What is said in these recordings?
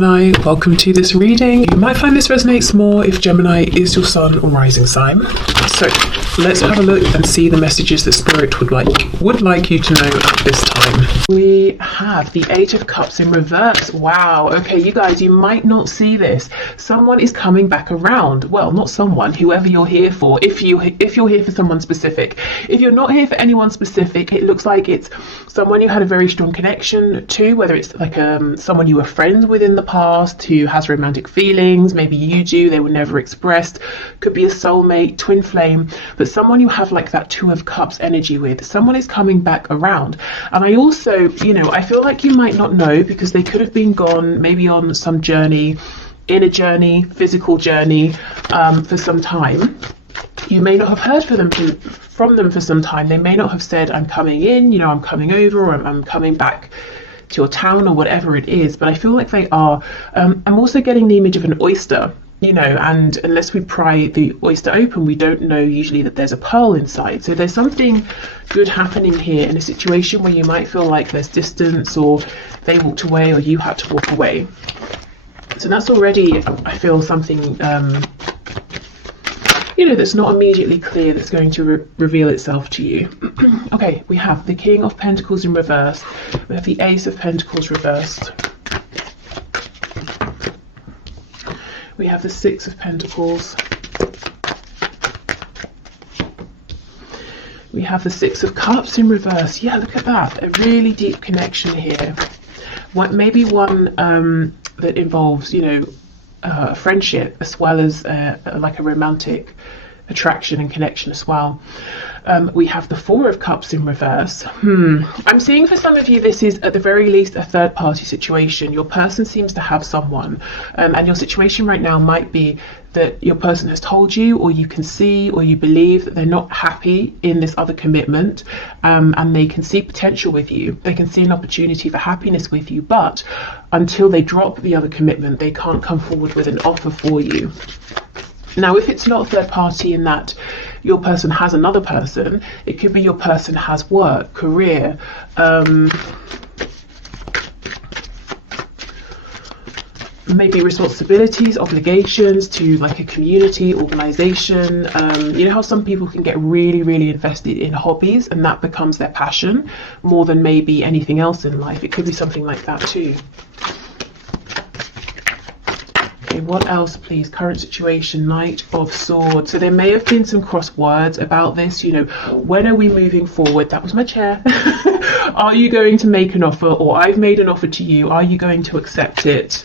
Gemini, welcome to this reading. You might find this resonates more if Gemini is your sun or rising sign. So let's have a look and see the messages that Spirit would like you to know at this time. We have the Eight of Cups in reverse. Wow. Okay, you guys, you might not see this. Someone is coming back around. Well, not someone, whoever you're here for. If you're here for someone specific. If you're not here for anyone specific, it looks like it's someone you had a very strong connection to, whether it's like someone you were friends with in the past who has romantic feelings. Maybe you do, they were never expressed. Could be a soulmate, twin flame, but someone you have like that Two of Cups energy with. Someone is coming back around. And I also, I feel like you might not know because they could have been gone maybe on some journey, inner journey, physical journey, for some time. You may not have heard from them for some time. They may not have said, I'm coming in, I'm coming over, or I'm coming back to your town, or whatever it is. But I feel like they are. I'm also getting the image of an oyster, and unless we pry the oyster open, we don't know usually that there's a pearl inside. So there's something good happening here in a situation where you might feel like there's distance, or they walked away, or you had to walk away. So that's already, I feel, something that's not immediately clear that's going to reveal itself to you. Okay, we have the King of Pentacles in reverse. We have the Ace of Pentacles reversed. We have the Six of Pentacles. We have the Six of Cups in reverse. Yeah, look at that. A really deep connection here. Maybe one that involves, friendship as well as like a romantic attraction and connection as well. We have the Four of Cups in reverse. I'm seeing for some of you this is at the very least a third party situation. Your person seems to have someone, and your situation right now might be that your person has told you, or you can see, or you believe that they're not happy in this other commitment, and they can see potential with you. They can see an opportunity for happiness with you, but until they drop the other commitment, they can't come forward with an offer for you. Now, if it's not a third party in that your person has another person, it could be your person has work, career, maybe responsibilities, obligations to like a community, organization. You know how some people can get really, really invested in hobbies and that becomes their passion more than maybe anything else in life. It could be something like that too. Okay, what else, please? Current situation, Knight of Swords. So there may have been some cross words about this. When are we moving forward? That was my chair. Are you going to make an offer, or I've made an offer to you? Are you going to accept it?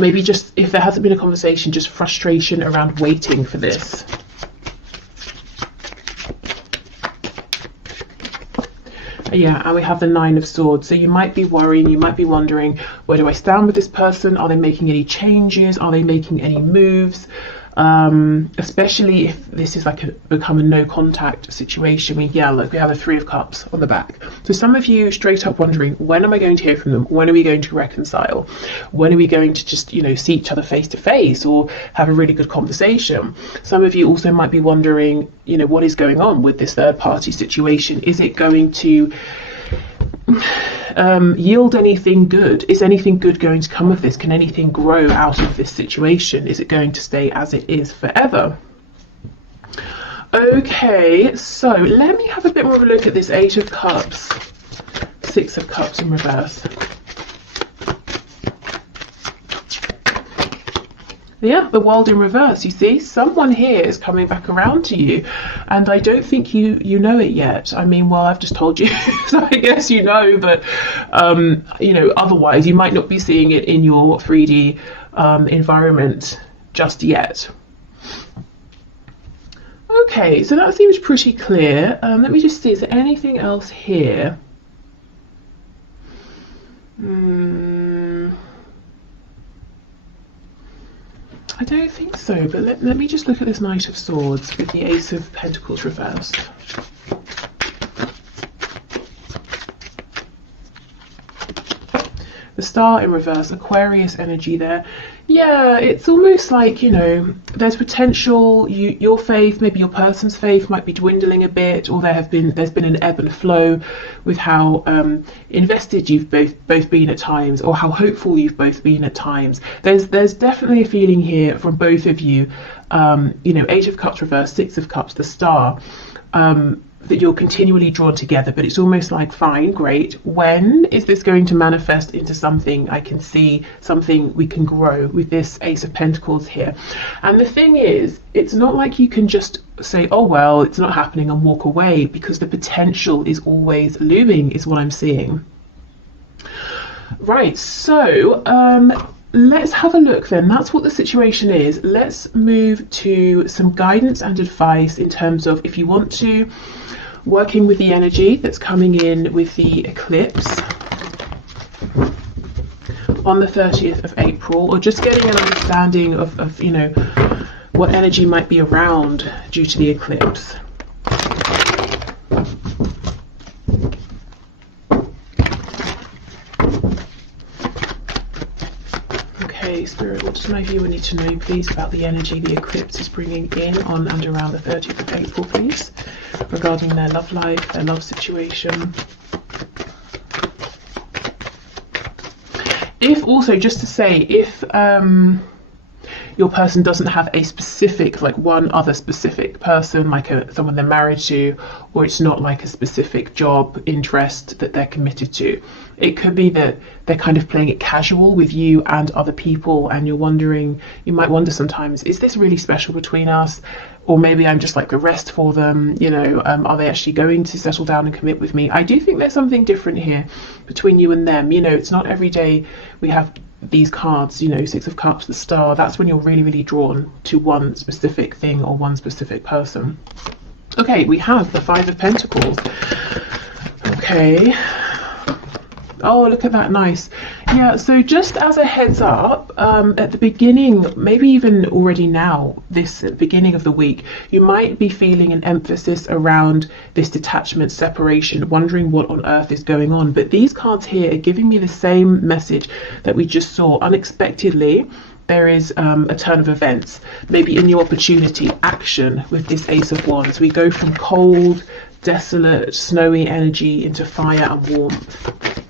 Maybe just, if there hasn't been a conversation, just frustration around waiting for this. Yeah, and we have the Nine of Swords. So you might be worrying, you might be wondering, where do I stand with this person? Are they making any changes? Are they making any moves? Especially if this is become a no contact situation. We have the Three of Cups on the back. So some of you straight up wondering, when am I going to hear from them? When are we going to reconcile? When are we going to just, see each other face to face or have a really good conversation? Some of you also might be wondering, what is going on with this third party situation? Is it going to yield anything good? Is anything good going to come of this? Can anything grow out of this situation? Is it going to stay as it is forever? Okay, so let me have a bit more of a look at this Eight of Cups, Six of Cups in reverse. Yeah, the World in reverse. You see, someone here is coming back around to you, and I don't think you know it yet. I mean, well, I've just told you, so I guess you know, but otherwise you might not be seeing it in your 3D environment just yet. Okay, so that seems pretty clear. Let me just see, is there anything else here? I don't think so, but let me just look at this Knight of Swords with the Ace of Pentacles reversed. The Star in reverse, Aquarius energy there. Yeah, it's almost like, you know, there's potential, your faith, maybe your person's faith might be dwindling a bit, or there's been an ebb and flow with how invested you've both been at times, or how hopeful you've both been at times. There's definitely a feeling here from both of you, you know, Eight of Cups reverse, Six of Cups, the Star, that you're continually drawn together, but it's almost like, fine, great, when is this going to manifest into something I can see, something we can grow with this Ace of Pentacles here? And the thing is, it's not like you can just say, oh well, it's not happening, and walk away, because the potential is always looming, is what I'm seeing. Right, so let's have a look then. That's what the situation is. Let's move to some guidance and advice in terms of, if you want to, working with the energy that's coming in with the eclipse on the 30th of April, or just getting an understanding of you know, what energy might be around due to the eclipse. Spirit, what does my viewer need to know, please, about the energy the eclipse is bringing in on and around the 30th of April, please, regarding their love life, their love situation? If also, just to say, if your person doesn't have a specific, like one other specific person, like someone they're married to, or it's not like a specific job interest that they're committed to, it could be that they're kind of playing it casual with you and other people, and you're wondering, you might wonder sometimes, is this really special between us? Or maybe I'm just like the rest for them, you know, are they actually going to settle down and commit with me? I do think there's something different here between you and them. You know, it's not every day we have these cards, you know, Six of Cups, the Star. That's when you're really, really drawn to one specific thing or one specific person. Okay, we have the Five of Pentacles. Okay. Oh, look at that, nice. Yeah, so just as a heads up, at the beginning, maybe even already now, this beginning of the week, you might be feeling an emphasis around this detachment, separation, wondering what on earth is going on. But these cards here are giving me the same message that we just saw. Unexpectedly, there is a turn of events, maybe in your opportunity, action with this Ace of Wands. We go from cold, desolate, snowy energy into fire and warmth.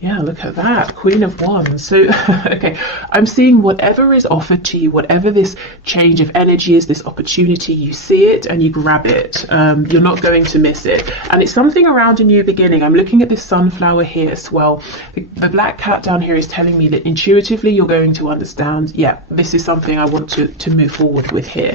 Yeah, look at that, Queen of Wands. So, okay, I'm seeing whatever is offered to you, whatever this change of energy is, this opportunity, you see it and you grab it. You're not going to miss it. And it's something around a new beginning. I'm looking at this sunflower here as well. The black cat down here is telling me that intuitively you're going to understand, yeah, this is something I want to move forward with here.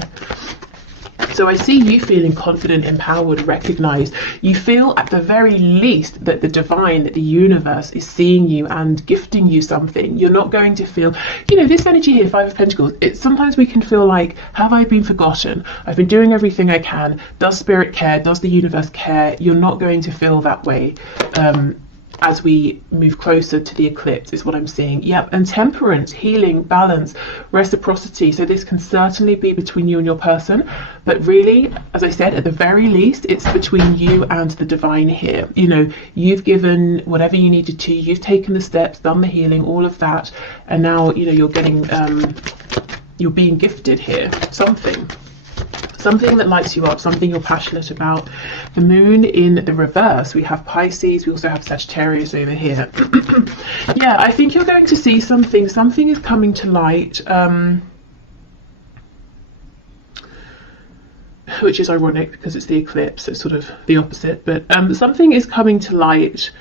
So I see you feeling confident, empowered, recognized. You feel at the very least that the divine, that the universe is seeing you and gifting you something. You're not going to feel, you know, this energy here, Five of Pentacles, sometimes we can feel like, have I been forgotten? I've been doing everything I can. Does Spirit care? Does the universe care? You're not going to feel that way. As we move closer to the eclipse is what I'm seeing. Yep, and temperance, healing, balance, reciprocity. So this can certainly be between you and your person, but really, as I said, at the very least, it's between you and the divine here. You know, you've given whatever you needed to, you've taken the steps, done the healing, all of that, and now, you know, you're getting, you're being gifted here, something that lights you up, something you're passionate about. The moon in the reverse, we have Pisces, we also have Sagittarius over here. Yeah, I think you're going to see something is coming to light, which is ironic because it's the eclipse, it's sort of the opposite, but something is coming to light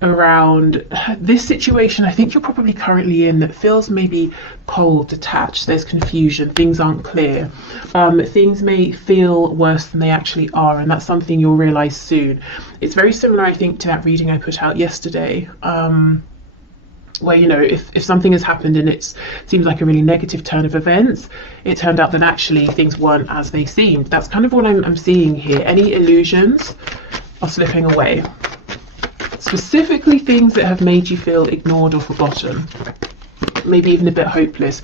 around this situation I think you're probably currently in that feels maybe cold, detached, there's confusion, things aren't clear, things may feel worse than they actually are, and that's something you'll realize soon. It's very similar, I think, to that reading I put out yesterday, where, you know, if something has happened and it seems like a really negative turn of events, it turned out that actually things weren't as they seemed. That's kind of what I'm seeing here. Any illusions are slipping away. Specifically things that have made you feel ignored or forgotten, maybe even a bit hopeless,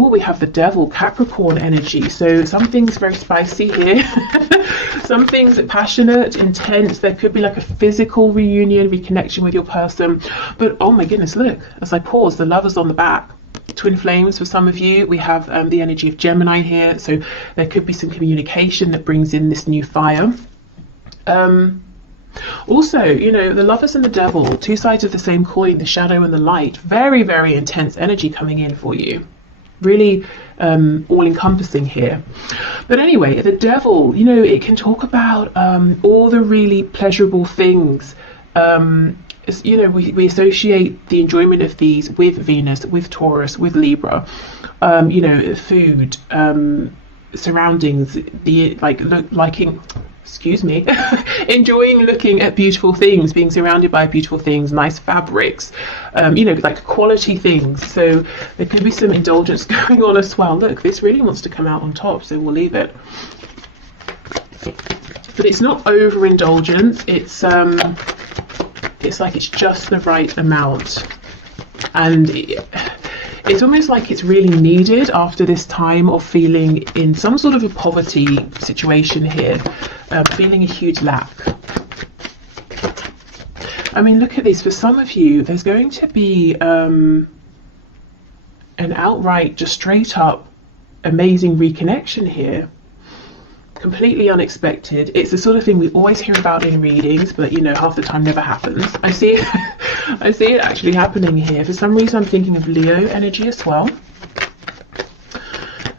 Oh, we have the devil, Capricorn energy. So something's very spicy here. Some things are passionate, intense. There could be like a physical reunion, reconnection with your person. But oh my goodness, look, as I pause, the Lovers on the back. Twin flames for some of you. We have the energy of Gemini here. So there could be some communication that brings in this new fire. Also, you know, the Lovers and the Devil, two sides of the same coin, the shadow and the light. Very, very intense energy coming in for you. Really all-encompassing here. But anyway, the Devil, you know, it can talk about all the really pleasurable things. You know, we associate the enjoyment of these with Venus, with Taurus, with Libra. You know, food, surroundings, the liking. Excuse me, enjoying looking at beautiful things, being surrounded by beautiful things, nice fabrics, you know, like quality things. So there could be some indulgence going on as well. Look, this really wants to come out on top, so we'll leave it. But it's not overindulgence. It's like it's just the right amount, and it's almost like it's really needed after this time of feeling in some sort of a poverty situation here, feeling a huge lack. I mean, look at this. For some of you, there's going to be an outright, just straight up amazing reconnection here. Completely unexpected. It's the sort of thing we always hear about in readings, but you know, half the time never happens. I see it, I see it actually happening here. For some reason I'm thinking of Leo energy as well.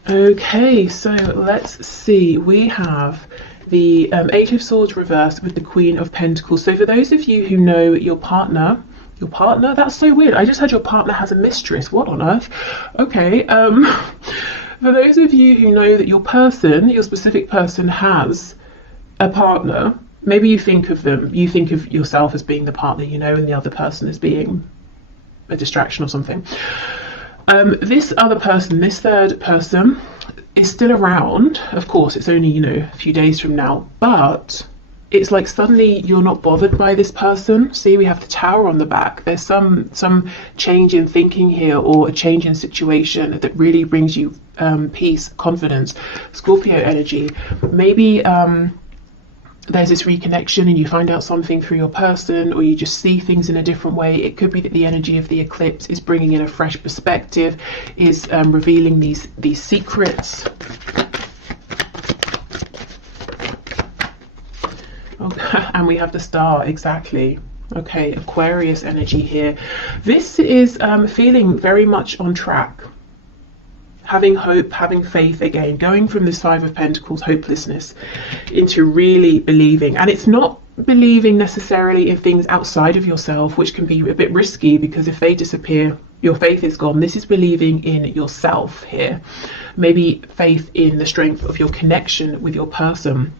Okay, so let's see. We have the Eight of Swords reversed with the Queen of Pentacles. So for those of you who know your partner, that's so weird. I just heard your partner has a mistress. What on earth? Okay, for those of you who know that your person, your specific person, has a partner, maybe you think of them, you think of yourself as being the partner, you know, and the other person as being a distraction or something. This other person, this third person, is still around. Of course, it's only, you know, a few days from now, but it's like suddenly you're not bothered by this person. See, we have the Tower on the back. There's some change in thinking here, or a change in situation that really brings you peace, confidence. Scorpio energy. Maybe there's this reconnection and you find out something through your person, or you just see things in a different way. It could be that the energy of the eclipse is bringing in a fresh perspective, is revealing these secrets. Okay, and we have the Star, exactly. Okay, Aquarius energy here. This is feeling very much on track. Having hope, having faith again, going from this Five of Pentacles, hopelessness, into really believing. And it's not believing necessarily in things outside of yourself, which can be a bit risky, because if they disappear, your faith is gone. This is believing in yourself here. Maybe faith in the strength of your connection with your person.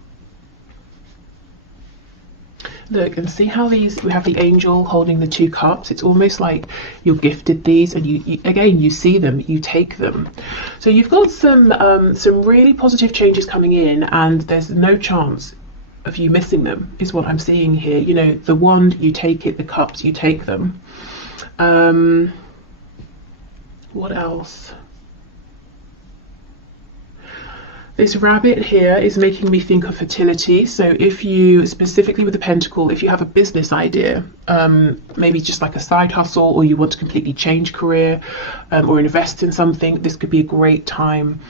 Look and see how these, we have the angel holding the two cups. It's almost like you're gifted these, and you again, you see them, you take them. So you've got some really positive changes coming in, and there's no chance of you missing them, is what I'm seeing here. You know, the wand, you take it, the cups, you take them. What else? This rabbit here is making me think of fertility. So if you, specifically with the pentacle, if you have a business idea, maybe just like a side hustle, or you want to completely change career, or invest in something, this could be a great time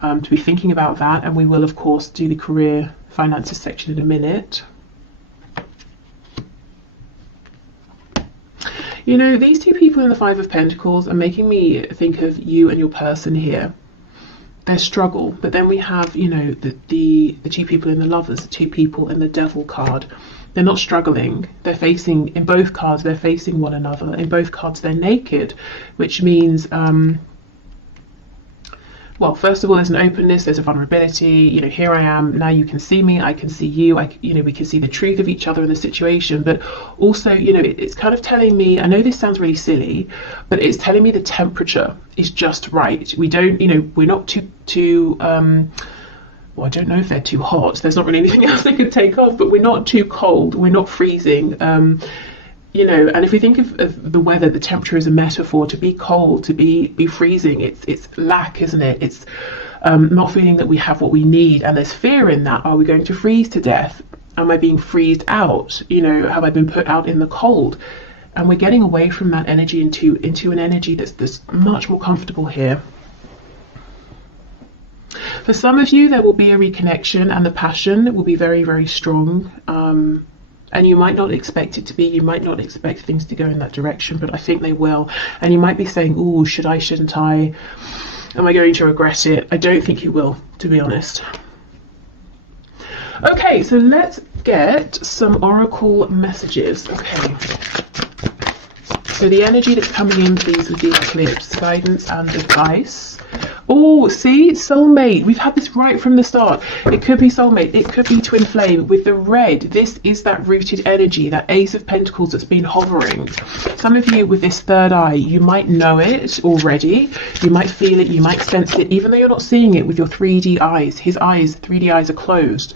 to be thinking about that. And we will, of course, do the career finances section in a minute. You know, these two people in the Five of Pentacles are making me think of you and your person here. Their struggle, but then we have, you know, the two people in the Lovers, the two people in the Devil card. They're not struggling. They're facing, in both cards, they're facing one another. In both cards, they're naked, which means, well, first of all, there's an openness, there's a vulnerability. You know, here I am, now you can see me, I can see you, you know, we can see the truth of each other in the situation. But also, you know, it's kind of telling me, I know this sounds really silly, but it's telling me the temperature is just right. We don't, you know, we're not too well, I don't know if they're too hot. There's not really anything else they could take off, but we're not too cold, we're not freezing. You know, and if we think of the weather, the temperature is a metaphor. To be cold, to be freezing, it's lack, isn't it? It's not feeling that we have what we need, and there's fear in that. Are we going to freeze to death? Am I being freezed out? You know, have I been put out in the cold? And we're getting away from that energy into an energy that's much more comfortable here. For some of you, there will be a reconnection, and the passion will be very, very strong. And you might not expect it to be, you might not expect things to go in that direction, but I think they will. And you might be saying, oh, should I, shouldn't I? Am I going to regret it? I don't think you will, to be honest. Okay, so let's get some oracle messages. Okay. So the energy that's coming in, please, with the eclipse, guidance and advice. Oh, see, soulmate. We've had this right from the start. It could be soulmate. It could be twin flame. With the red, this is that rooted energy, that Ace of Pentacles that's been hovering. Some of you with this third eye, you might know it already. You might feel it. You might sense it, even though you're not seeing it with your 3D eyes. His eyes, 3D eyes, are closed.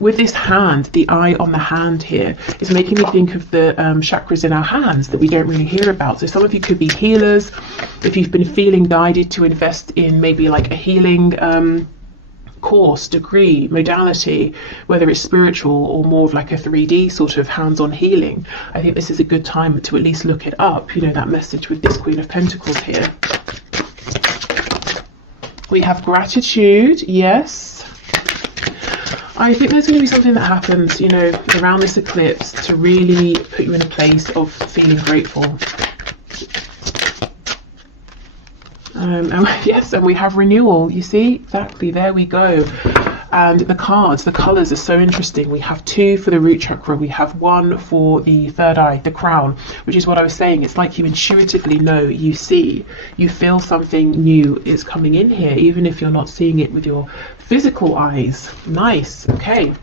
With this hand, the eye on the hand here is making me think of the chakras in our hands that we don't really hear about. So some of you could be healers. If you've been feeling guided to invest in maybe like a healing course, degree, modality, whether it's spiritual or more of like a 3D sort of hands-on healing, I think this is a good time to at least look it up. You know, that message with this Queen of Pentacles here. We have gratitude, yes. I think there's going to be something that happens, you know, around this eclipse to really put you in a place of feeling grateful. Yes, and we have renewal. You see, exactly, there we go. And the cards, the colors are so interesting. We have 2 for the root chakra. We have 1 for the third eye, the crown, which is what I was saying. It's like you intuitively know, you see, you feel something new is coming in here, even if you're not seeing it with your physical eyes. Nice. Okay.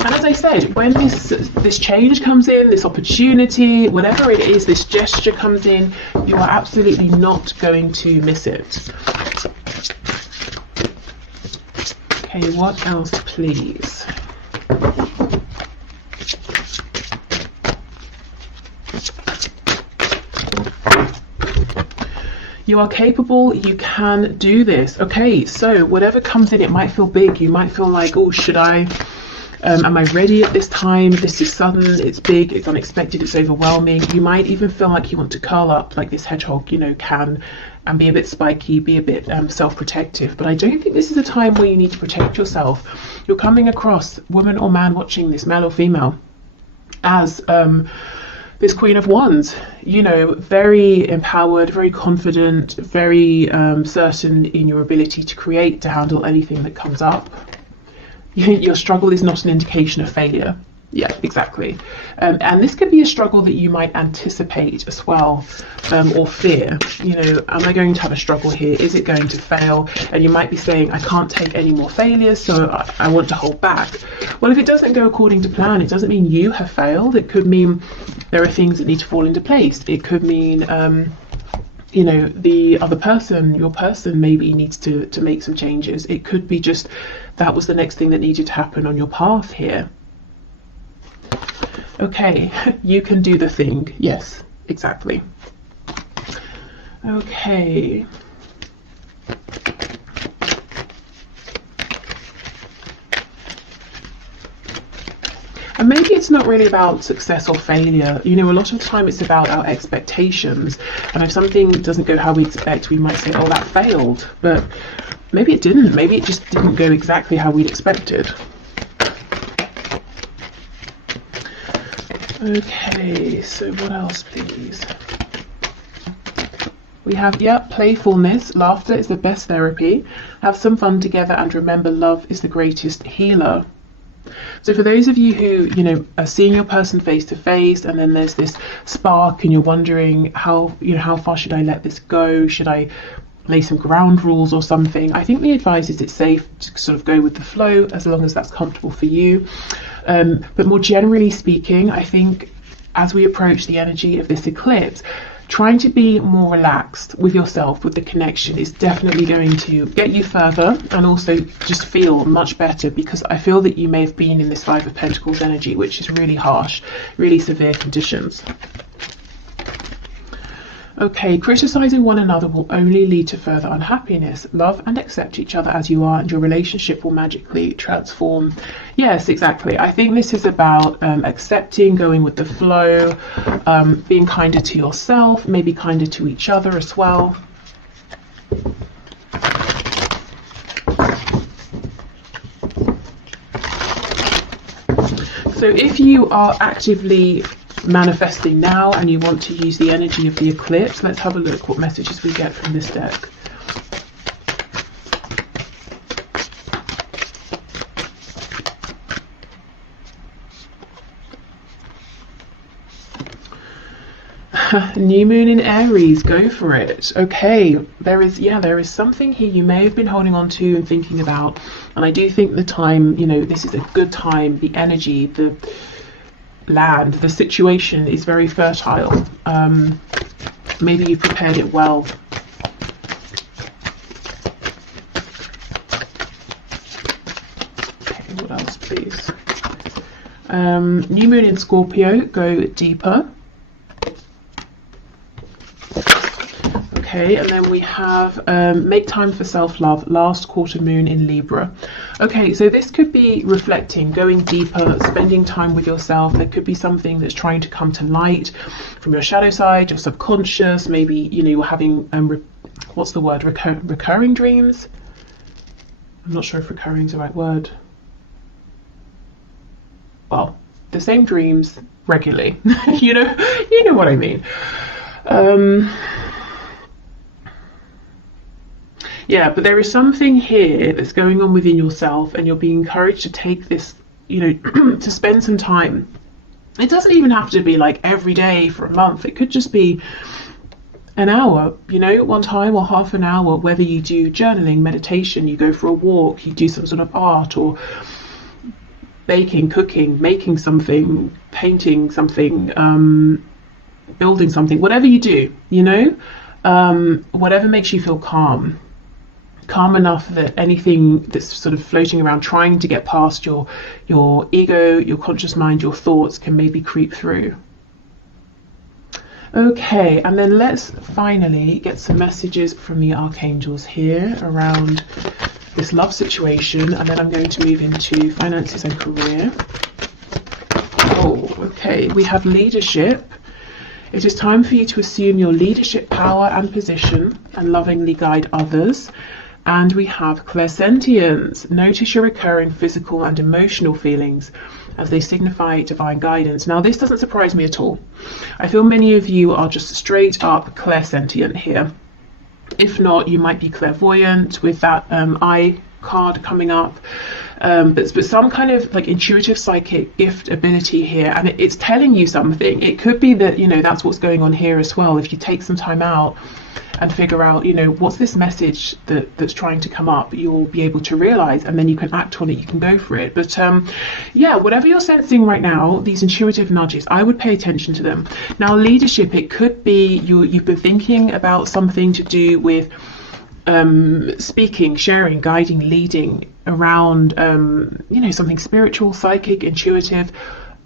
And as I said, when this change comes in, this opportunity, whatever it is, this gesture comes in, you are absolutely not going to miss it. Okay, what else, please? You are capable, you can do this. Okay, so whatever comes in, it might feel big. You might feel like, oh, should I? Am I ready at this time? This is sudden, it's big, it's unexpected, it's overwhelming. You might even feel like you want to curl up like this hedgehog, you know, can, and be a bit spiky, be a bit self-protective. But I don't think this is a time where you need to protect yourself. You're coming across, woman or man watching this, male or female, as this Queen of Wands, you know, very empowered, very confident, very certain in your ability to create, to handle anything that comes up. Your struggle is not an indication of failure. Yeah, exactly. And this could be a struggle that you might anticipate as well, or fear. You know, am I going to have a struggle here? Is it going to fail? And you might be saying, I can't take any more failures, so I want to hold back. Well, if it doesn't go according to plan, it doesn't mean you have failed. It could mean there are things that need to fall into place. It could mean, you know, the other person, your person maybe needs to make some changes. It could be just that was the next thing that needed to happen on your path here. Okay, you can do the thing. Yes, exactly. Okay. And maybe it's not really about success or failure. You know, a lot of the time it's about our expectations. And if something doesn't go how we expect, we might say, oh, that failed. But maybe it didn't. Maybe it just didn't go exactly how we'd expected. Okay, so what else, please? We have, yeah, playfulness. Laughter is the best therapy. Have some fun together and remember, love is the greatest healer. So for those of you who, you know, are seeing your person face to face, and then there's this spark and you're wondering how, you know, how far should I let this go? Should I lay some ground rules or something? I think the advice is it's safe to sort of go with the flow as long as that's comfortable for you. But more generally speaking, I think as we approach the energy of this eclipse, trying to be more relaxed with yourself, with the connection, is definitely going to get you further and also just feel much better, because I feel that you may have been in this Five of Pentacles energy, which is really harsh, really severe conditions. Okay, criticizing one another will only lead to further unhappiness. Love and accept each other as you are, and your relationship will magically transform. Yes, exactly. I think this is about accepting, going with the flow, being kinder to yourself, maybe kinder to each other as well. So if you are actively manifesting now and you want to use the energy of the eclipse, let's have a look what messages we get from this deck. New moon in Aries, go for it. Okay, there is something here you may have been holding on to and thinking about, and I do think the time, this is a good time. The energy, the land, the situation is very fertile. Maybe you prepared it well. Okay, what else, please? New moon in Scorpio, go deeper. Okay, and then we have make time for self-love, last quarter moon in Libra. Okay, so this could be reflecting, going deeper, spending time with yourself. There could be something that's trying to come to light from your shadow side, your subconscious. Maybe, you're having, what's the word, recurring dreams? I'm not sure if recurring is the right word. Well, the same dreams regularly. you know what I mean. Yeah, but there is something here that's going on within yourself, and you're being encouraged to take this, to spend some time. It doesn't even have to be like every day for a month. It could just be an hour, one time, or half an hour, whether you do journaling, meditation, you go for a walk, you do some sort of art, or baking, cooking, making something, painting something, building something, whatever you do, whatever makes you feel calm enough that anything that's sort of floating around trying to get past your ego, your conscious mind, your thoughts can maybe creep through. Okay, and then let's finally get some messages from the archangels here around this love situation, and then I'm going to move into finances and career. Oh, okay, we have leadership. It is time for you to assume your leadership power and position and lovingly guide others. And we have clairsentience. Notice your recurring physical and emotional feelings as they signify divine guidance. Now, this doesn't surprise me at all. I feel many of you are just straight up clairsentient here. If not, you might be clairvoyant with that eye card coming up. But some kind of like intuitive psychic gift ability here, and it's telling you something. It could be that, that's what's going on here as well. If you take some time out and figure out, what's this message that's trying to come up, you'll be able to realize, and then you can act on it, you can go for it. But yeah, whatever you're sensing right now, these intuitive nudges, I would pay attention to them. Now, leadership, it could be you've been thinking about something to do with speaking, sharing, guiding, leading around, something spiritual, psychic, intuitive,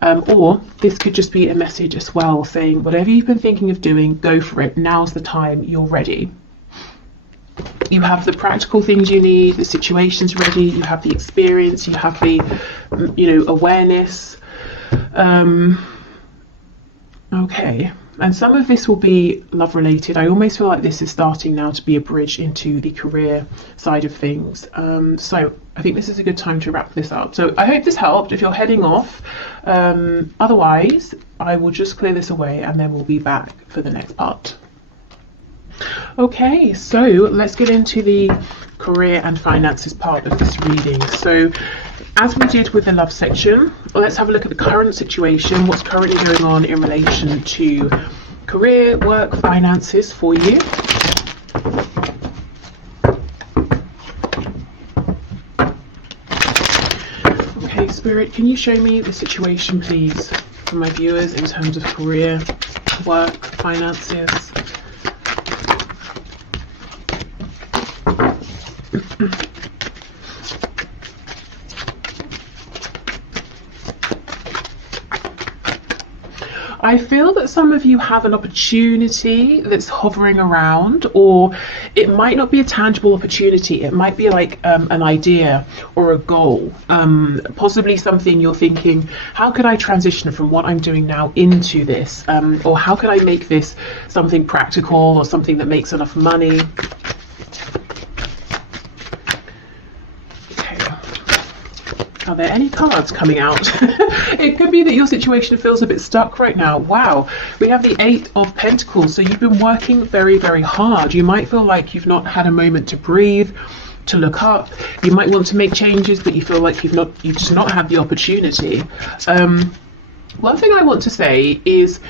or this could just be a message as well saying, whatever you've been thinking of doing, go for it. Now's the time, you're ready. You have the practical things you need, the situation's ready, you have the experience, you have the, awareness. Okay. And some of this will be love related. I almost feel like this is starting now to be a bridge into the career side of things. So I think this is a good time to wrap this up. So I hope this helped if you're heading off. Otherwise, I will just clear this away and then we'll be back for the next part. Okay, so let's get into the career and finances part of this reading. So as we did with the love section, let's have a look at the current situation, what's currently going on in relation to career, work, finances for you. Okay, Spirit, can you show me the situation, please, for my viewers in terms of career work, finances. I feel that some of you have an opportunity that's hovering around, or it might not be a tangible opportunity. It might be like an idea or a goal, possibly something you're thinking, how could I transition from what I'm doing now into this? Or how could I make this something practical or something that makes enough money? Are there any cards coming out? It could be that your situation feels a bit stuck right now. Wow, we have the 8 of Pentacles. So you've been working very, very hard. You might feel like you've not had a moment to breathe, to look up. You might want to make changes, but you feel like you've just not had the opportunity. One thing I want to say is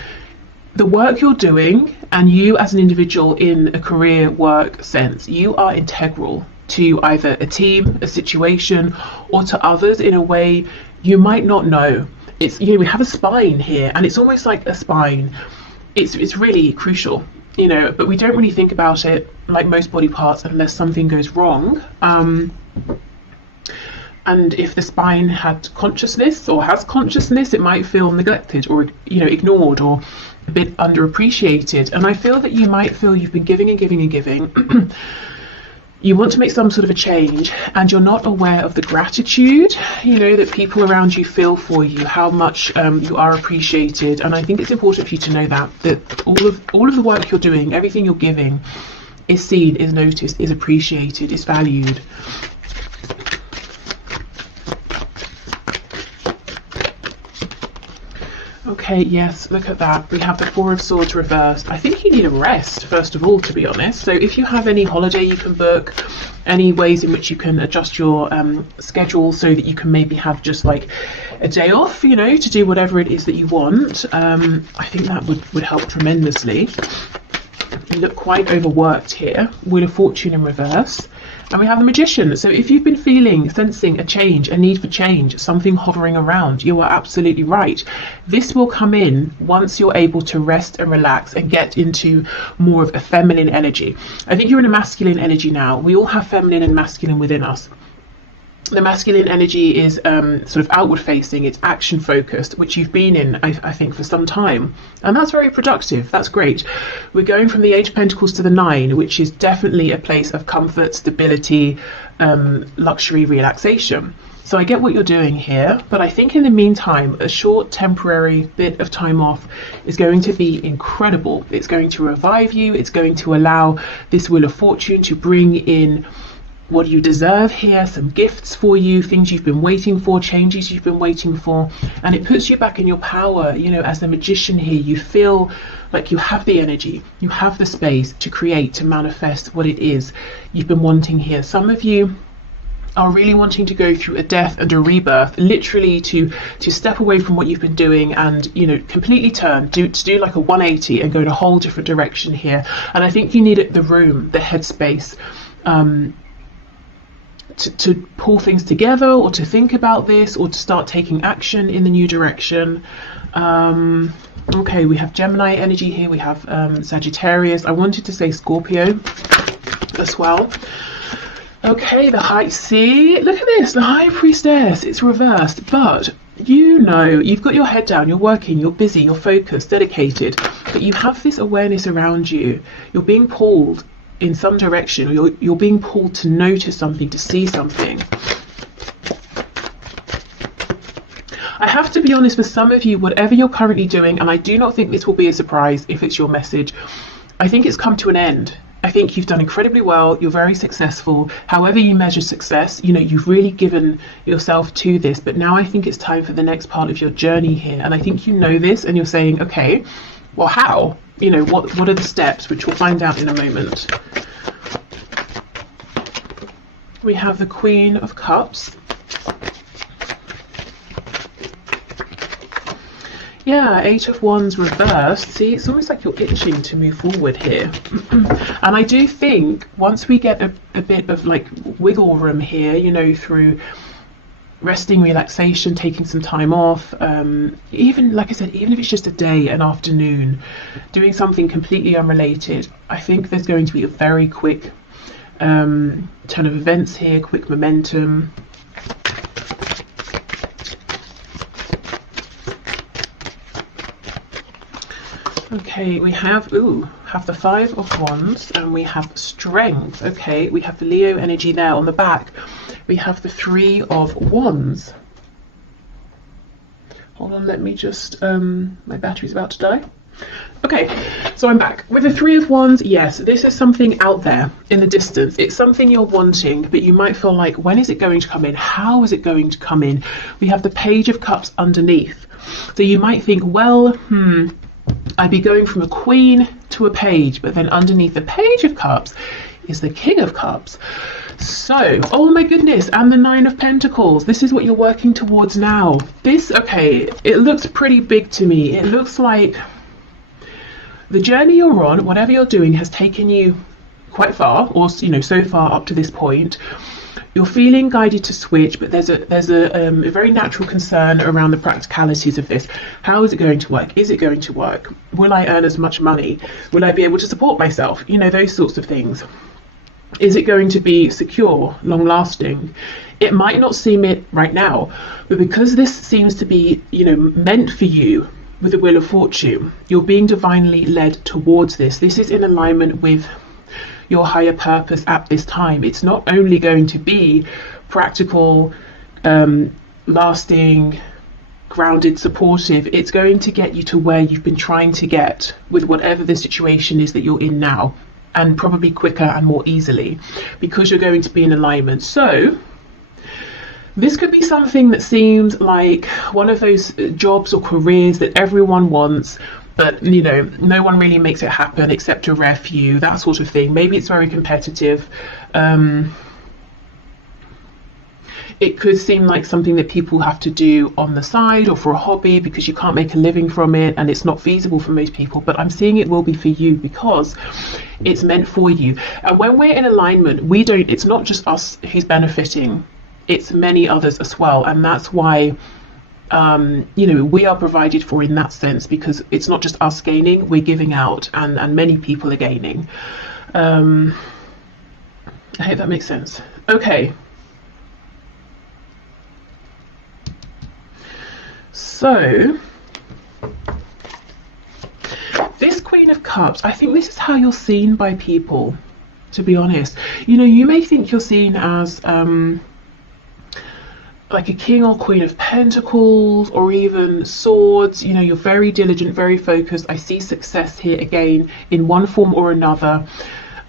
the work you're doing, and you as an individual in a career work sense, you are integral to either a team, a situation, or to others in a way you might not know. It's, you know, we have a spine here, and it's almost like a spine. It's really crucial, you know, but we don't really think about it like most body parts unless something goes wrong. And if the spine had consciousness or has consciousness, it might feel neglected or, you know, ignored or a bit underappreciated. And I feel that you might feel you've been giving and giving and giving. You want to make some sort of a change, and you're not aware of the gratitude, you know, that people around you feel for you, how much you are appreciated. And I think it's important for you to know that all of the work you're doing, everything you're giving, is seen, is noticed, is appreciated, is valued. Okay, yes, look at that. We have the 4 of Swords reversed. I think you need a rest, first of all, to be honest. So if you have any holiday you can book, any ways in which you can adjust your schedule so that you can maybe have just like a day off, you know, to do whatever it is that you want, I think that would help tremendously. You look quite overworked here. Wheel of Fortune in reverse. And we have the Magician. So if you've been sensing a change, a need for change, something hovering around, you are absolutely right. This will come in once you're able to rest and relax and get into more of a feminine energy. I think you're in a masculine energy now. We all have feminine and masculine within us. The masculine energy is sort of outward facing, it's action focused, which you've been in, I think, for some time. And that's very productive, that's great. We're going from the 8 of Pentacles to the 9, which is definitely a place of comfort, stability, luxury, relaxation. So I get what you're doing here, but I think in the meantime, a short temporary bit of time off is going to be incredible. It's going to revive you, it's going to allow this Wheel of Fortune to bring in what you deserve here, some gifts for you, things you've been waiting for, changes you've been waiting for, and it puts you back in your power. You know, as the Magician here, you feel like you have the energy, you have the space to create, to manifest what it is you've been wanting here. Some of you are really wanting to go through a death and a rebirth, literally to step away from what you've been doing and, you know, completely turn, to do like a 180 and go in a whole different direction here. And I think you need the room, the headspace, to pull things together, or to think about this, or to start taking action in the new direction. Okay, we have Gemini energy here, we have Sagittarius. I wanted to say Scorpio as well. Okay, the High Sea. Look at this, the High Priestess. It's reversed, but you know, you've got your head down, you're working, you're busy, you're focused, dedicated, but you have this awareness around you. You're being pulled in some direction, or you're being pulled to notice something, to see something. I have to be honest, for some of you, whatever you're currently doing, and I do not think this will be a surprise if it's your message, I think it's come to an end. I think you've done incredibly well, you're very successful. However you measure success, you know, you've really given yourself to this, but now I think it's time for the next part of your journey here. And I think you know this, and you're saying, okay, well, how? You know, what are the steps, which we'll find out in a moment. We have the Queen of Cups. Yeah, 8 of Wands reversed. See, it's almost like you're itching to move forward here. And I do think once we get a bit of like wiggle room here, you know, through resting, relaxation, taking some time off, even like I said, even if it's just a day, an afternoon, doing something completely unrelated. I think there's going to be a very quick turn of events here, quick momentum. Okay, we have the Five of Wands, and we have Strength. Okay, we have the Leo energy there on the back. We have the Three of Wands. Hold on, let me just, my battery's about to die. Okay, so I'm back. With the Three of Wands, yes, this is something out there in the distance. It's something you're wanting, but you might feel like, when is it going to come in? How is it going to come in? We have the Page of Cups underneath. So you might think, well, I'd be going from a queen to a page, but then underneath the Page of Cups is the King of Cups. So, oh my goodness, and the Nine of Pentacles. This is what you're working towards now. This, okay, it looks pretty big to me. It looks like the journey you're on, whatever you're doing, has taken you quite far, or so far up to this point. You're feeling guided to switch, but there's a very natural concern around the practicalities of this. How is it going to work? Is it going to work? Will I earn as much money? Will I be able to support myself? Those sorts of things. Is it going to be secure, long lasting? It might not seem it right now, but because this seems to be, meant for you with the Wheel of Fortune, you're being divinely led towards this. This is in alignment with your higher purpose at this time. It's not only going to be practical, lasting, grounded, supportive. It's going to get you to where you've been trying to get with whatever the situation is that you're in now, and probably quicker and more easily, because you're going to be in alignment. So this could be something that seems like one of those jobs or careers that everyone wants, but no one really makes it happen except a rare few, that sort of thing. Maybe it's very competitive. It could seem like something that people have to do on the side or for a hobby, because you can't make a living from it and it's not feasible for most people. But I'm seeing it will be for you, because it's meant for you. And when we're in alignment, it's not just us who's benefiting, it's many others as well. And that's why we are provided for in that sense, because it's not just us gaining, we're giving out, and many people are gaining. I hope that makes sense. Okay. So, this Queen of Cups, I think this is how you're seen by people, to be honest. You may think you're seen as like a King or Queen of Pentacles, or even Swords. You're very diligent, very focused. I see success here again in one form or another.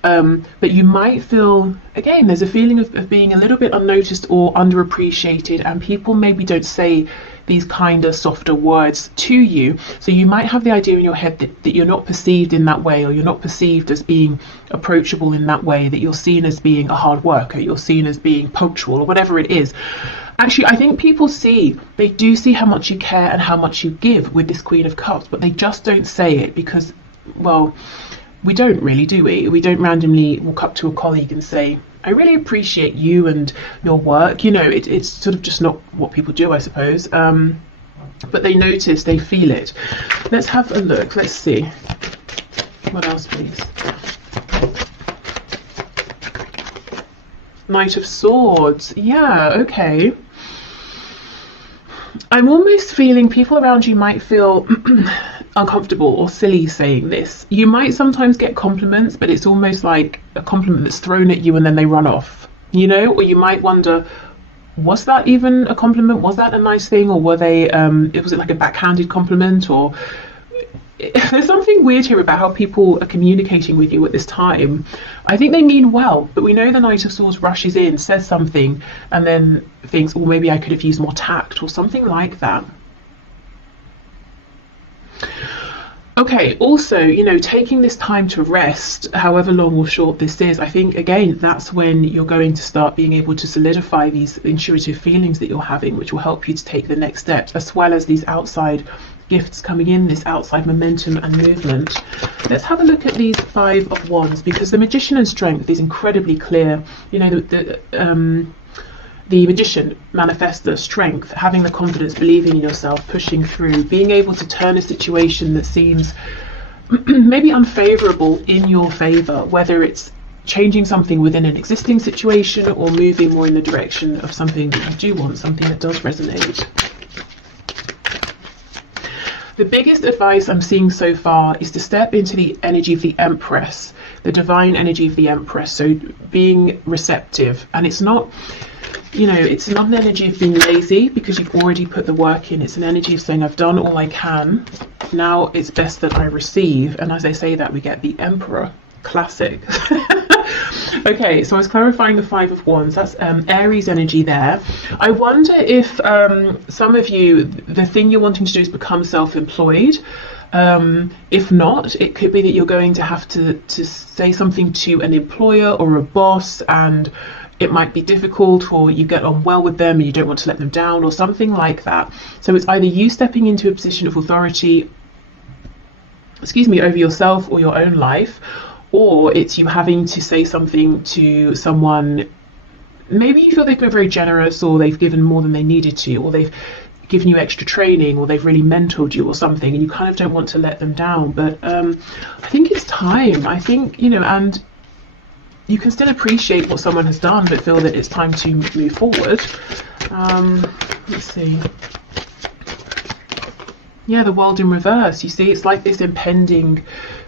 But you might feel, again, there's a feeling of being a little bit unnoticed or underappreciated, and people maybe don't say these kinder, softer words to you. So you might have the idea in your head that you're not perceived in that way, or you're not perceived as being approachable in that way, that you're seen as being a hard worker, you're seen as being punctual, or whatever it is. Actually, I think people they do see how much you care and how much you give with this Queen of Cups, but they just don't say it because, well, we don't really, do we? We don't randomly walk up to a colleague and say, I really appreciate you and your work. It's sort of just not what people do, I suppose. But they notice, they feel it. Let's have a look. Let's see. What else, please? Knight of Swords. Yeah, okay. I'm almost feeling people around you might feel uncomfortable or silly saying this. You might sometimes get compliments, but it's almost like a compliment that's thrown at you and then they run off, or you might wonder, was that even a compliment? Was that a nice thing? Or was it like a backhanded compliment? Or there's something weird here about how people are communicating with you at this time. I think they mean well, but we know the Knight of Swords rushes in, says something, and then thinks, well, maybe I could have used more tact or something like that. Okay, also, taking this time to rest, however long or short this is, I think, again, that's when you're going to start being able to solidify these intuitive feelings that you're having, which will help you to take the next steps, as well as these outside gifts coming in, this outside momentum and movement. Let's have a look at these Five of Wands, because the Magician and Strength is incredibly clear. The Magician, manifestor, strength, having the confidence, believing in yourself, pushing through, being able to turn a situation that seems maybe unfavorable in your favor, whether it's changing something within an existing situation or moving more in the direction of something that you do want, something that does resonate. The biggest advice I'm seeing so far is to step into the energy of the Empress, the divine energy of the Empress. So being receptive, and it's not, you know, it's not an energy of being lazy because you've already put the work in. It's an energy of saying, I've done all I can. Now it's best that I receive. And as I say that, we get the Emperor. Classic. Okay, so I was clarifying the Five of Wands. That's Aries energy there. I wonder if some of you, the thing you're wanting to do is become self-employed. If not, it could be that you're going to have to say something to an employer or a boss, and it might be difficult, or you get on well with them and you don't want to let them down, or something like that. So it's either you stepping into a position of authority, over yourself or your own life, or it's you having to say something to someone. Maybe you feel they've been very generous, or they've given more than they needed to, or they've given you extra training, or they've really mentored you or something, and you kind of don't want to let them down. But I think it's time. I think, you know, and you can still appreciate what someone has done, but feel that it's time to move forward. Let's see. Yeah, the World in reverse. You see, it's like this impending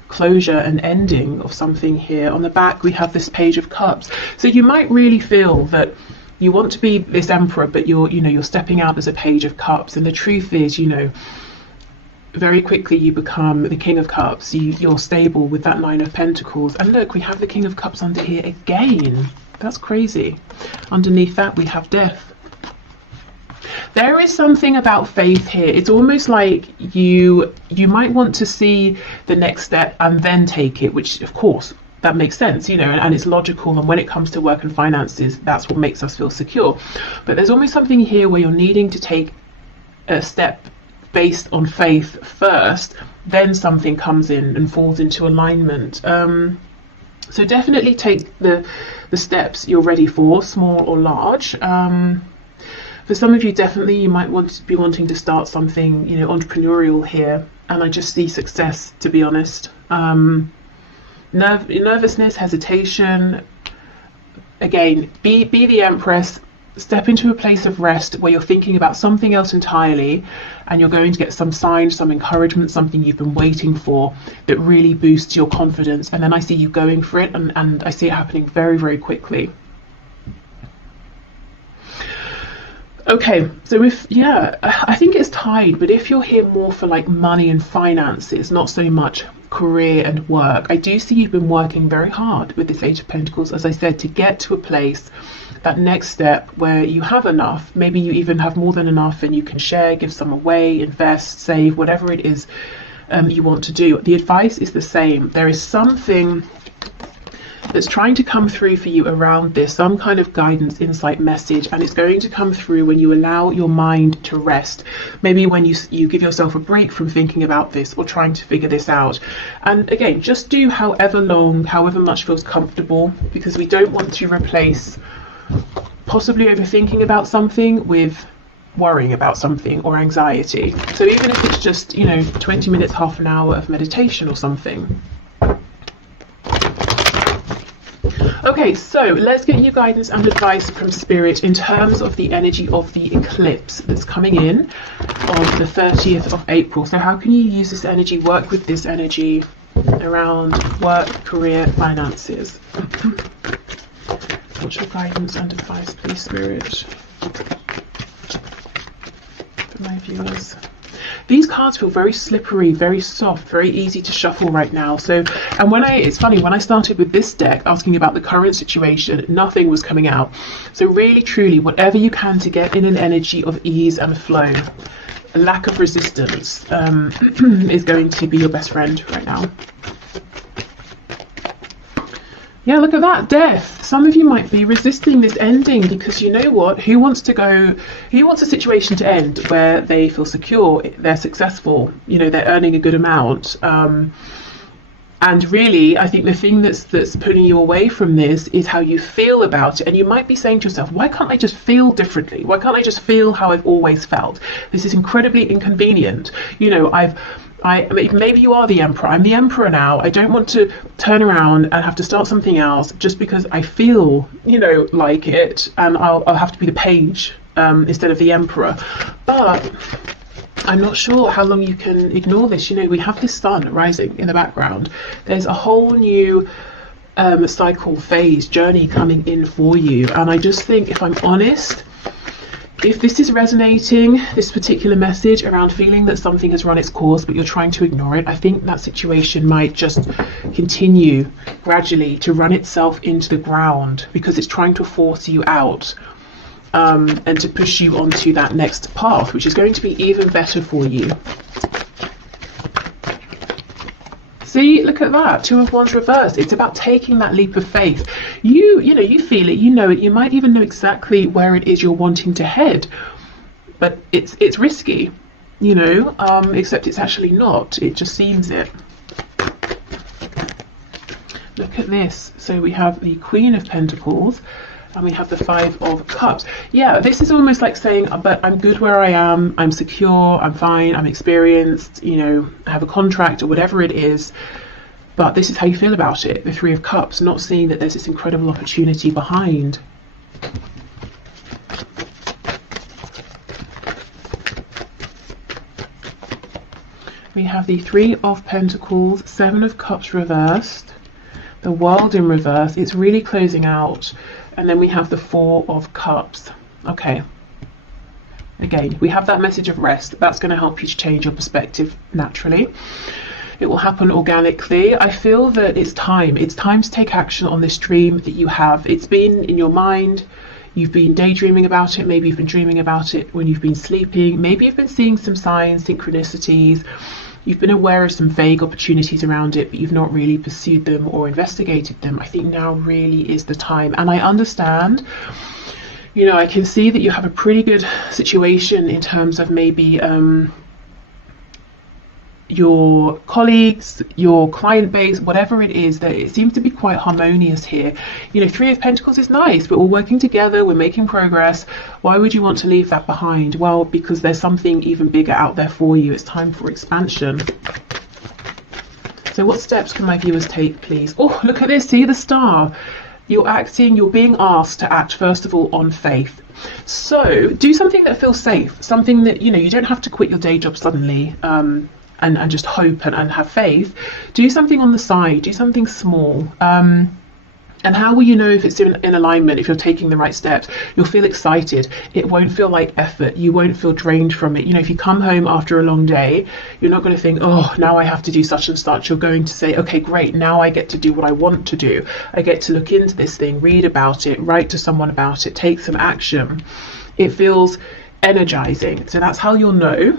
closure and ending of something here. On the back, we have this Page of Cups. So you might really feel that you want to be this Emperor, but you're stepping out as a Page of Cups. And the truth is, you know, very quickly you become the King of Cups. You're stable with that Nine of Pentacles. And look, we have the King of Cups under here again. That's crazy. Underneath that, we have Death. There is something about faith here. It's almost like you might want to see the next step and then take it, which of course that makes sense, you know, and it's logical. And when it comes to work and finances, that's what makes us feel secure. But there's almost something here where you're needing to take a step based on faith first, then something comes in and falls into alignment. So definitely take the steps you're ready for, small or large. For some of you, definitely you might want to be wanting to start something, you know, entrepreneurial here. And I just see success, to be honest. Nervousness, hesitation. Again, be the Empress. Step into a place of rest where you're thinking about something else entirely, and you're going to get some sign, some encouragement, something you've been waiting for that really boosts your confidence. And then I see you going for it, and I see it happening very, very quickly. Okay, so I think it's tied, but if you're here more for like money and finances, not so much career and work, I do see you've been working very hard with this Eight of Pentacles, as I said, to get to a place, that next step where you have enough. Maybe you even have more than enough and you can share, give some away, invest, save, whatever it is you want to do. The advice is the same. There is something that's trying to come through for you around this, some kind of guidance, insight, message, and it's going to come through when you allow your mind to rest. Maybe when you give yourself a break from thinking about this or trying to figure this out. And again, just do however long, however much feels comfortable, because we don't want to replace possibly overthinking about something with worrying about something or anxiety. So even if it's just, 20 minutes, half an hour of meditation or something. Okay, so let's get you guidance and advice from Spirit in terms of the energy of the eclipse that's coming in on the 30th of April. So how can you use this energy, work with this energy around work, career, finances? What's your guidance and advice, please, Spirit, for my viewers? These cards feel very slippery, very soft, very easy to shuffle right now. So, and it's funny, when I started with this deck asking about the current situation, nothing was coming out. So really, truly, whatever you can to get in an energy of ease and flow, a lack of resistance is going to be your best friend right now. Yeah, look at that, Death. Some of you might be resisting this ending because you know what? Who wants a situation to end where they feel secure, they're successful, they're earning a good amount, and And really, I think the thing that's pulling you away from this is how you feel about it. And you might be saying to yourself, why can't I just feel differently? Why can't I just feel how I've always felt? This is incredibly inconvenient. You know, maybe you are the emperor. I'm the emperor now. I don't want to turn around and have to start something else just because I feel, you know, like it, and I'll have to be the page instead of the emperor. But I'm not sure how long you can ignore this. You know, we have this sun rising in the background. There's a whole new cycle, phase, journey coming in for you. And I just think, if I'm honest, if this is resonating, this particular message around feeling that something has run its course but you're trying to ignore it, I think that situation might just continue gradually to run itself into the ground, because it's trying to force you out. And to push you onto that next path, which is going to be even better for you. See, look at that, Two of Wands reversed. It's about taking that leap of faith. You know, you feel it, you know it, you might even know exactly where it is you're wanting to head, but it's risky, you know, except it's actually not. It just seems it. Look at this. So we have the Queen of Pentacles, and we have the Five of Cups. Yeah, this is almost like saying, but I'm good where I am, I'm secure, I'm fine, I'm experienced, you know, I have a contract or whatever it is, but this is how you feel about it, the Three of Cups, not seeing that there's this incredible opportunity behind. We have the Three of Pentacles, Seven of Cups reversed, the World in reverse. It's really closing out. And then we have the Four of Cups. Okay. Again, we have that message of rest. That's going to help you to change your perspective naturally. It will happen organically. I feel that it's time. It's time to take action on this dream that you have. It's been in your mind. You've been daydreaming about it. Maybe you've been dreaming about it when you've been sleeping. Maybe you've been seeing some signs, synchronicities. You've been aware of some vague opportunities around it, but you've not really pursued them or investigated them. I think now really is the time. And I understand, you know, I can see that you have a pretty good situation in terms of maybe your colleagues, your client base, whatever it is, that it seems to be quite harmonious here. You know, Three of Pentacles is nice, but we're working together, we're making progress. Why would you want to leave that behind? Well, because there's something even bigger out there for you. It's time for expansion. So what steps can my viewers take, please? Oh, look at this, see the star. You're being asked to act, first of all, on faith. So do something that feels safe, something that, you know, you don't have to quit your day job suddenly, and just hope and have faith. Do something on the side, do something small. And how will you know if it's in alignment, if you're taking the right steps? You'll feel excited. It won't feel like effort. You won't feel drained from it. You know, if you come home after a long day, you're not going to think, oh, now I have to do such and such. You're going to say, okay, great, now I get to do what I want to do. I get to look into this thing, read about it, write to someone about it, take some action. It feels energizing. So that's how you'll know.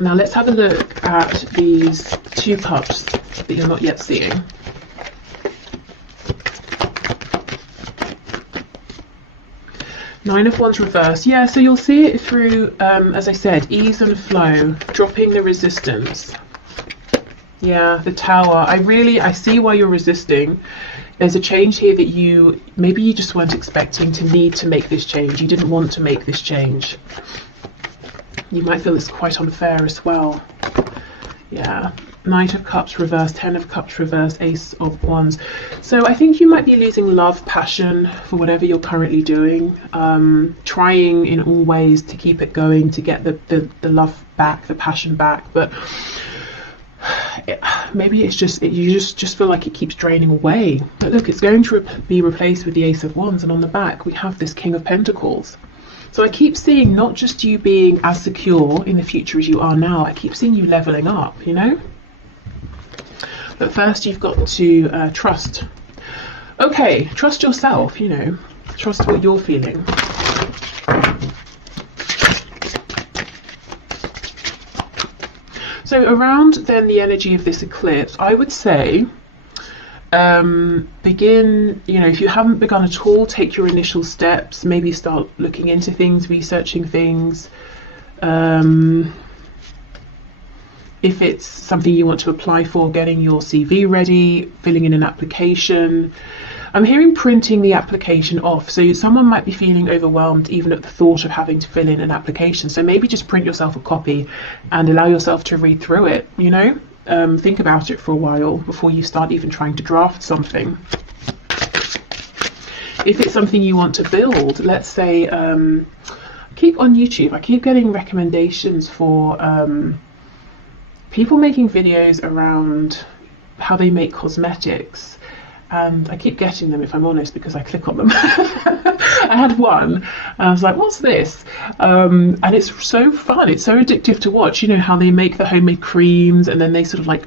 Now let's have a look at these two cups that you're not yet seeing. Nine of Wands reverse. Yeah, so you'll see it through, as I said, ease and flow, dropping the resistance. Yeah, the Tower. I see why you're resisting. There's a change here that maybe you just weren't expecting to need to make this change. You didn't want to make this change. You might feel it's quite unfair as well. Yeah. Knight of Cups reversed, Ten of Cups reversed, Ace of Wands. So I think you might be losing love, passion for whatever you're currently doing. Trying in all ways to keep it going, to get the love back, the passion back. But maybe it's just, you just feel like it keeps draining away. But look, it's going to be replaced with the Ace of Wands. And on the back, we have this King of Pentacles. So I keep seeing not just you being as secure in the future as you are now, I keep seeing you leveling up, you know? But first you've got to trust. Okay, trust yourself, you know, trust what you're feeling. So around then the energy of this eclipse, I would say, begin, you know, if you haven't begun at all, take your initial steps, maybe start looking into things, researching things. if it's something you want to apply for, getting your CV ready, filling in an application. I'm hearing printing the application off. So someone might be feeling overwhelmed even at the thought of having to fill in an application. So maybe just print yourself a copy and allow yourself to read through it, you know? Think about it for a while before you start even trying to draft something. If it's something you want to build, let's say, keep on YouTube, I keep getting recommendations for people making videos around how they make cosmetics. And I keep getting them, if I'm honest, because I click on them. I had one, and I was like, what's this? And it's so fun. It's so addictive to watch, you know, how they make the homemade creams, and then they sort of like,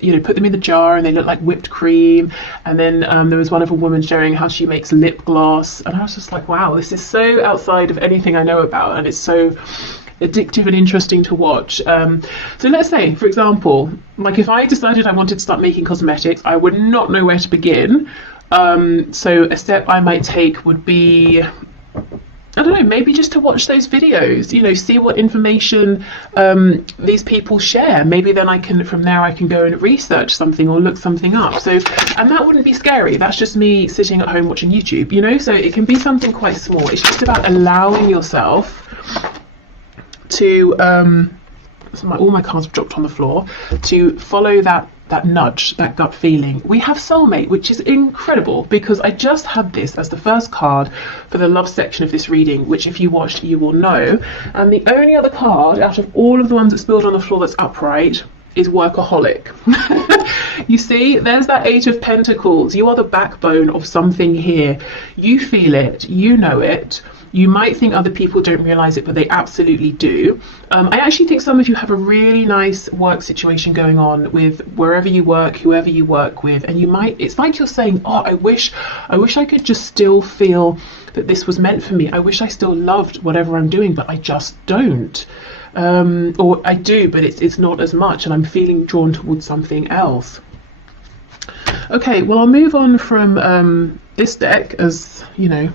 you know, put them in the jar and they look like whipped cream. And then there was one of a woman showing how she makes lip gloss. And I was just like, wow, this is so outside of anything I know about. And it's so addictive and interesting to watch. So let's say, for example, like if I decided I wanted to start making cosmetics, I would not know where to begin. So a step I might take would be, I don't know, maybe just to watch those videos, you know, see what information these people share. Maybe then from there I can go and research something or look something up. So, and that wouldn't be scary. That's just me sitting at home watching YouTube, you know, so it can be something quite small. It's just about allowing yourself to all my cards have dropped on the floor, to follow that nudge, that gut feeling. We have soulmate, which is incredible, because I just had this as the first card for the love section of this reading, which if you watched you will know. And the only other card out of all of the ones that spilled on the floor that's upright is workaholic. You see, there's that Eight of Pentacles. You are the backbone of something here. You feel it, you know it. You might think other people don't realize it, but they absolutely do. I actually think some of you have a really nice work situation going on with wherever you work, whoever you work with, and it's like you're saying, oh, I wish I could just still feel that this was meant for me. I wish I still loved whatever I'm doing, but I just don't. Or I do, but it's not as much, and I'm feeling drawn towards something else. Okay, well, I'll move on from this deck, as you know,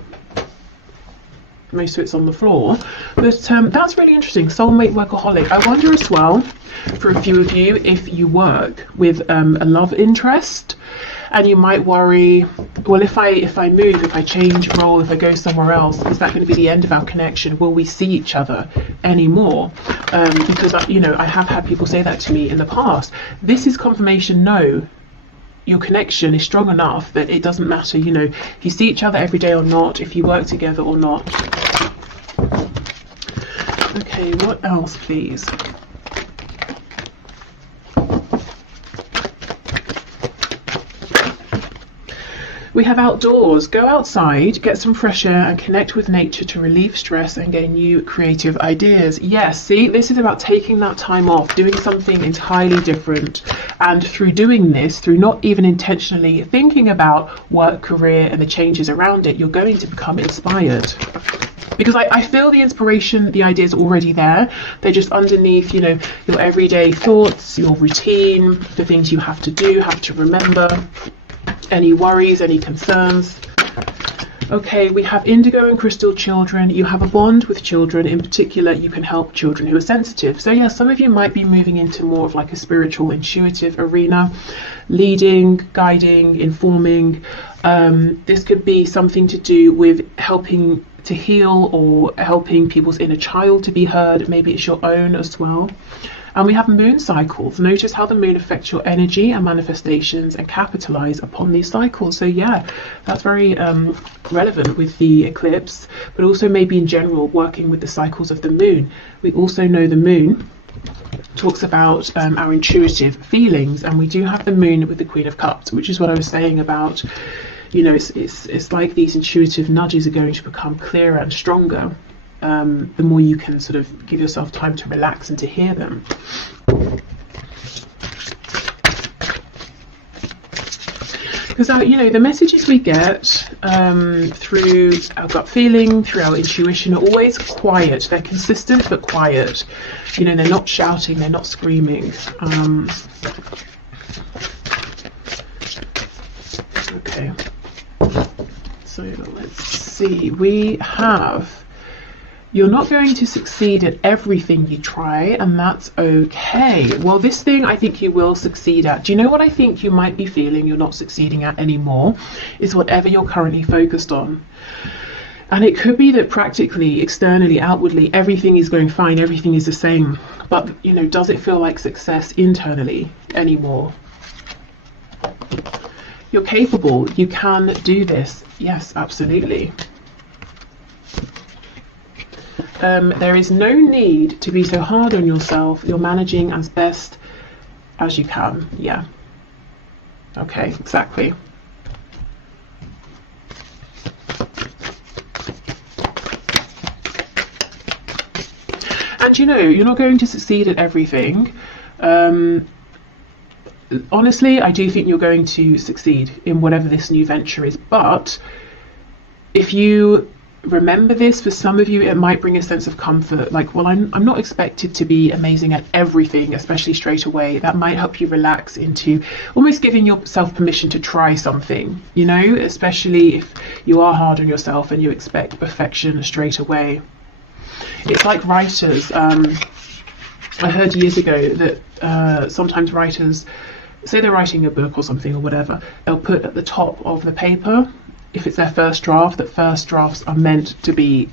most of it's on the floor, but that's really interesting. Soulmate, workaholic. I wonder as well, for a few of you, if you work with a love interest, and you might worry, well, if I move, if I change role, if I go somewhere else, is that going to be the end of our connection? Will we see each other anymore? Because I have had people say that to me in the past. This is confirmation. No, your connection is strong enough that it doesn't matter, you know, if you see each other every day or not, if you work together or not. Okay, what else, please? We have outdoors. Go outside, get some fresh air and connect with nature to relieve stress and gain new creative ideas. Yes, see, this is about taking that time off, doing something entirely different. And through doing this, through not even intentionally thinking about work, career and the changes around it, you're going to become inspired. Because I feel the inspiration, the ideas are already there. They're just underneath, you know, your everyday thoughts, your routine, the things you have to do, have to remember. Any worries, any concerns. Okay, we have indigo and crystal children. You have a bond with children. In particular, you can help children who are sensitive. So yeah, some of you might be moving into more of like a spiritual, intuitive arena, leading, guiding, informing. This could be something to do with helping to heal or helping people's inner child to be heard. Maybe it's your own as well. And we have moon cycles. Notice how the moon affects your energy and manifestations and capitalize upon these cycles. So yeah, that's very relevant with the eclipse, but also maybe in general working with the cycles of the moon. We also know the moon talks about our intuitive feelings, and we do have the moon with the Queen of Cups, which is what I was saying about, you know, it's like these intuitive nudges are going to become clearer and stronger. The more you can sort of give yourself time to relax and to hear them. Because you know, the messages we get through our gut feeling, through our intuition, are always quiet. They're consistent but quiet. You know, they're not shouting, they're not screaming. Okay, so let's see. We have, You're not going to succeed at everything you try, and that's okay. Well, this thing I think you will succeed at. Do you know what I think you might be feeling you're not succeeding at anymore? Is whatever you're currently focused on. And it could be that practically, externally, outwardly, everything is going fine, everything is the same. But, you know, does it feel like success internally anymore? You're capable. You can do this. Yes, absolutely. There is no need to be so hard on yourself. You're managing as best as you can. Yeah. Okay, exactly. And you know, you're not going to succeed at everything. Honestly, I do think you're going to succeed in whatever this new venture is. But if you remember this, for some of you, it might bring a sense of comfort. Like, well, I'm not expected to be amazing at everything, especially straight away. That might help you relax into almost giving yourself permission to try something, you know, especially if you are hard on yourself and you expect perfection straight away. It's like writers. I heard years ago that sometimes writers, say they're writing a book or something or whatever, they'll put at the top of the paper, if it's their first draft, that first drafts are meant to be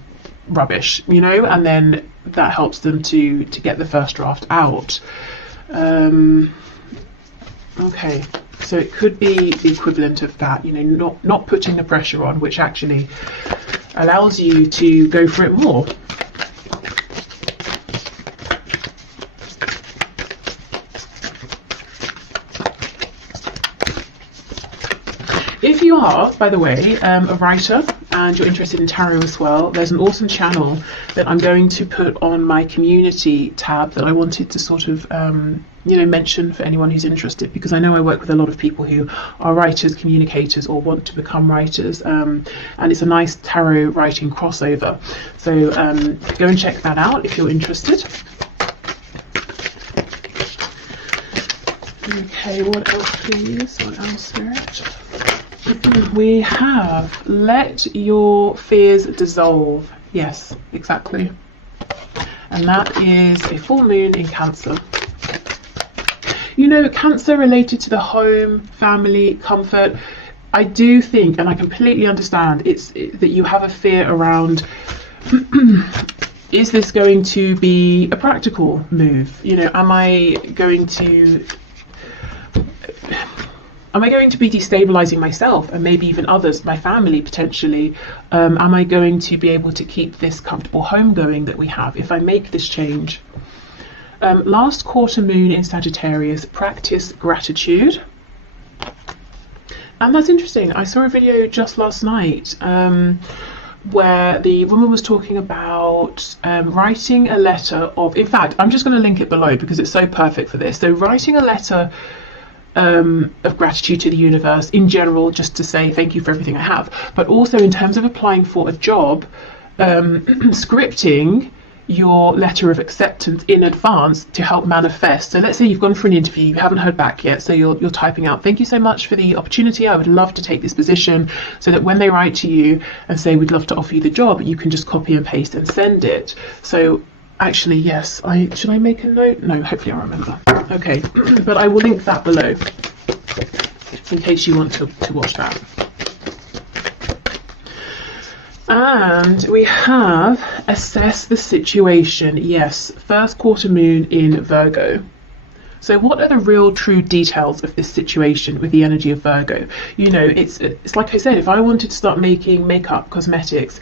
rubbish, you know, and then that helps them to get the first draft out. Okay, so it could be the equivalent of that, you know, not putting the pressure on, which actually allows you to go for it more. If you are, by the way, a writer and you're interested in tarot as well, there's an awesome channel that I'm going to put on my community tab that I wanted to sort of, you know, mention for anyone who's interested, because I know I work with a lot of people who are writers, communicators, or want to become writers, and it's a nice tarot writing crossover. So go and check that out if you're interested. Okay, what else please? What else, Spirit? We have let your fears dissolve. Yes, exactly. And that is a full moon in Cancer. You know, Cancer related to the home, family, comfort. I do think, and I completely understand, that you have a fear around is this going to be a practical move? You know, am I going to be destabilizing myself and maybe even others, my family potentially? Am I going to be able to keep this comfortable home going that we have if I make this change? Last quarter moon in Sagittarius, practice gratitude. And that's interesting. I saw a video just last night where the woman was talking about writing a letter of, in fact, I'm just going to link it below because it's so perfect for this. So writing a letter of gratitude to the universe in general, just to say thank you for everything I have, but also in terms of applying for a job, scripting your letter of acceptance in advance to help manifest. So let's say you've gone for an interview, you haven't heard back yet, so you're typing out, thank you so much for the opportunity, I would love to take this position, so that when they write to you and say we'd love to offer you the job, you can just copy and paste and send it. So actually, yes, should I make a note? No, hopefully I'll remember. Okay, but I will link that below in case you want to watch that. And we have assess the situation. Yes, first quarter moon in Virgo. So what are the real true details of this situation with the energy of Virgo? You know, it's like I said, if I wanted to start making makeup, cosmetics,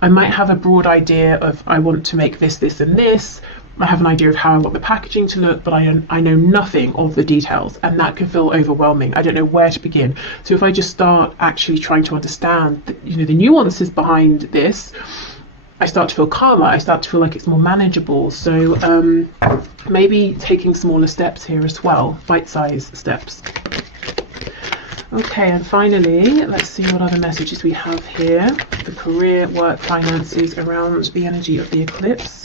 I might have a broad idea of I want to make this, this and this. I have an idea of how I want the packaging to look, but I know nothing of the details, and that can feel overwhelming. I don't know where to begin. So if I just start actually trying to understand the nuances behind this, I start to feel calmer, I start to feel like it's more manageable. So maybe taking smaller steps here as well, bite-sized steps. Okay, and finally, let's see what other messages we have here. The career, work, finances around the energy of the eclipse.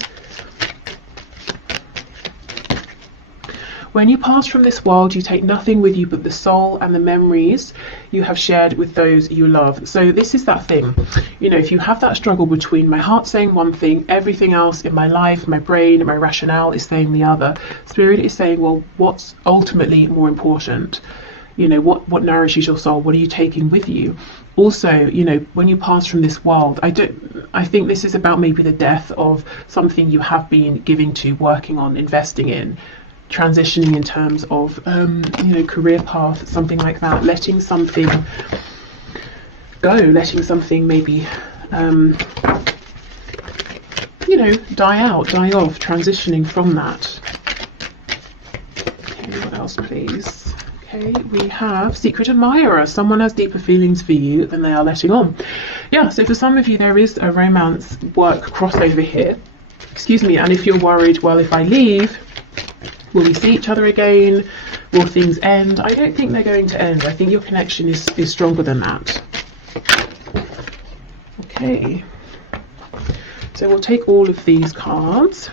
When you pass from this world, you take nothing with you but the soul and the memories you have shared with those you love. So this is that thing, you know, if you have that struggle between my heart saying one thing, everything else in my life, my brain, my rationale is saying the other. Spirit is saying, well, what's ultimately more important? You know, what nourishes your soul? What are you taking with you? Also, you know, when you pass from this world, I think this is about maybe the death of something you have been giving to, working on, investing in, transitioning in terms of, you know, career path, something like that, letting something go, letting something maybe, you know, die out, die off, transitioning from that. Okay, what else, please? Okay, we have Secret Admirer. Someone has deeper feelings for you than they are letting on. Yeah, so for some of you, there is a romance work crossover here. Excuse me, and if you're worried, well, if I leave, will we see each other again? Will things end? I don't think they're going to end. I think your connection is stronger than that. Okay. So we'll take all of these cards.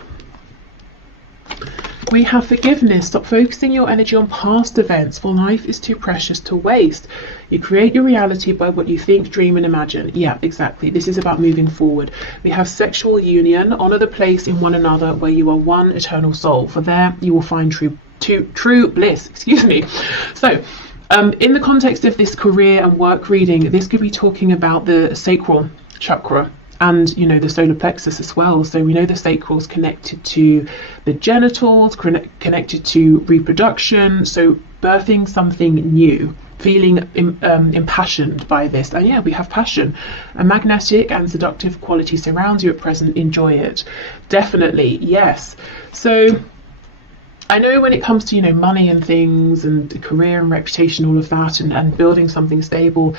We have Forgiveness. Stop focusing your energy on past events, for life is too precious to waste. You create your reality by what you think, dream and imagine. Yeah, exactly. This is about moving forward. We have Sexual Union. Honor the place in one another where you are one eternal soul. For there you will find true bliss. Excuse me. So in the context of this career and work reading, this could be talking about the sacral chakra and, you know, the solar plexus as well. So we know the sacral is connected to the genitals, connected to reproduction, so birthing something new, feeling impassioned by this. And yeah, we have passion. A magnetic and seductive quality surrounds you at present. Enjoy it. Definitely, yes. So I know when it comes to, you know, money and things and career and reputation, all of that, and building something stable,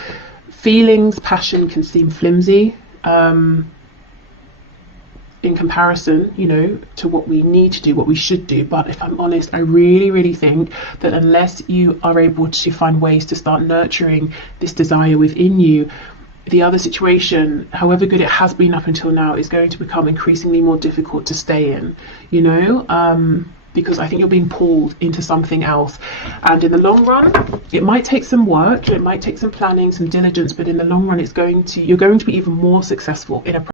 feelings, passion can seem flimsy in comparison, you know, to what we need to do, what we should do. But if I'm honest, I really think that unless you are able to find ways to start nurturing this desire within you, the other situation, however good it has been up until now, is going to become increasingly more difficult to stay in, you know, because I think you're being pulled into something else. And in the long run, it might take some work, it might take some planning, some diligence, but in the long run, you're going to be even more successful in a